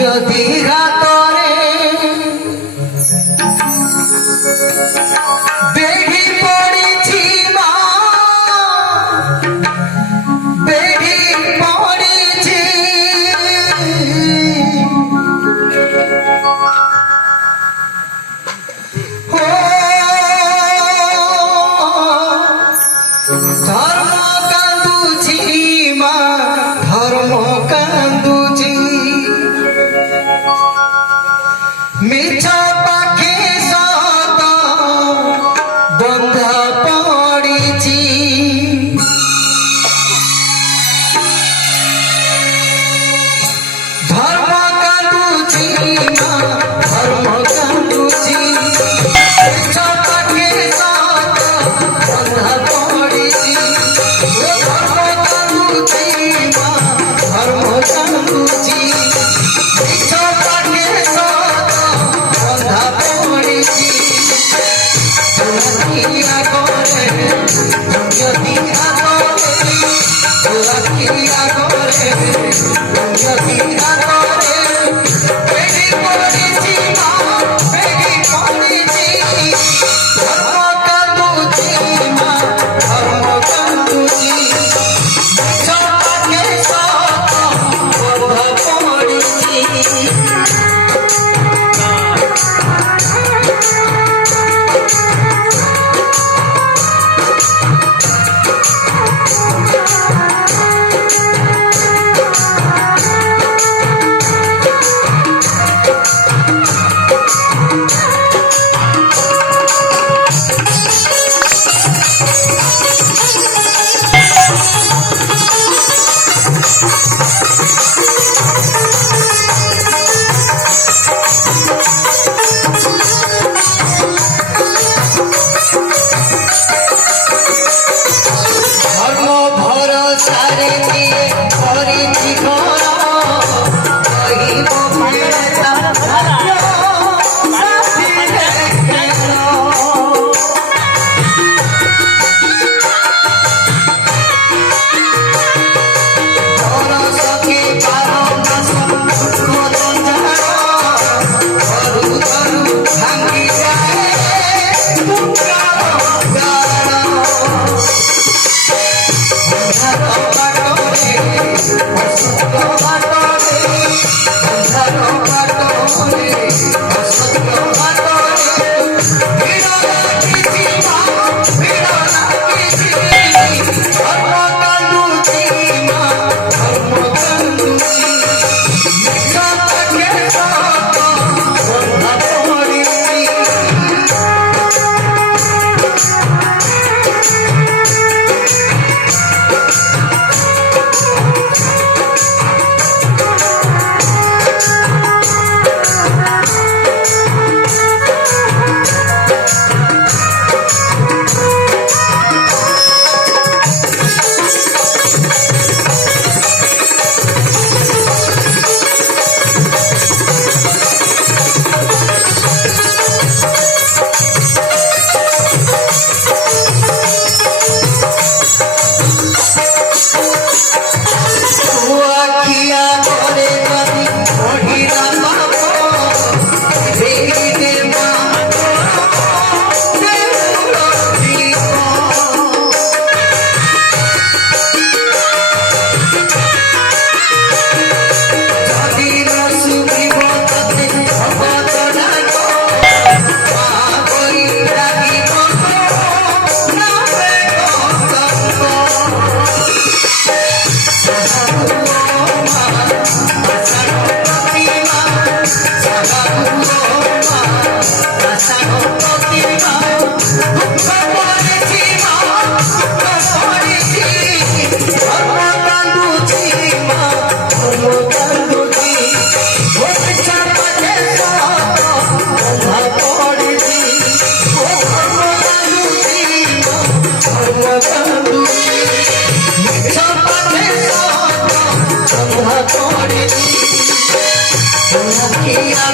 যদি ঘাতরে বেড়ি পড়েছি মা, বেড়ি পড়েছি ধর্ম কান্দুছি মা, ধর্ম কান্দুছি মিছ পাখি সত বন্ধা পড়িছি ধর্ম কান্দুছি মা, ধর্ম কান্দুছি মিছ পাখি সত বন্ধা পড়িছি ধর্ম কান্দুছি মা, ধর্ম কান্দুছি মিছ পাখি সত বন্ধা পড়িছি তোরা করে যদি আগরে তোরা করে যদি আগরে বেড়ি পড়েছি মা, বেড়ি পড়েছি ধর্ম কান্দুছি মা, ধর্ম কান্দুছি মিছ পাখি সত বন্ধা পড়িছি ধর্ম ভরসারে দিয়ে করেছি ঘর কহিব মেরে তার ভাগ্য সাথীরে কেন ভরসাকে বারমাস কোদন ঝাড় ধরু ধরু ভাঙ্গি যায় Yeah.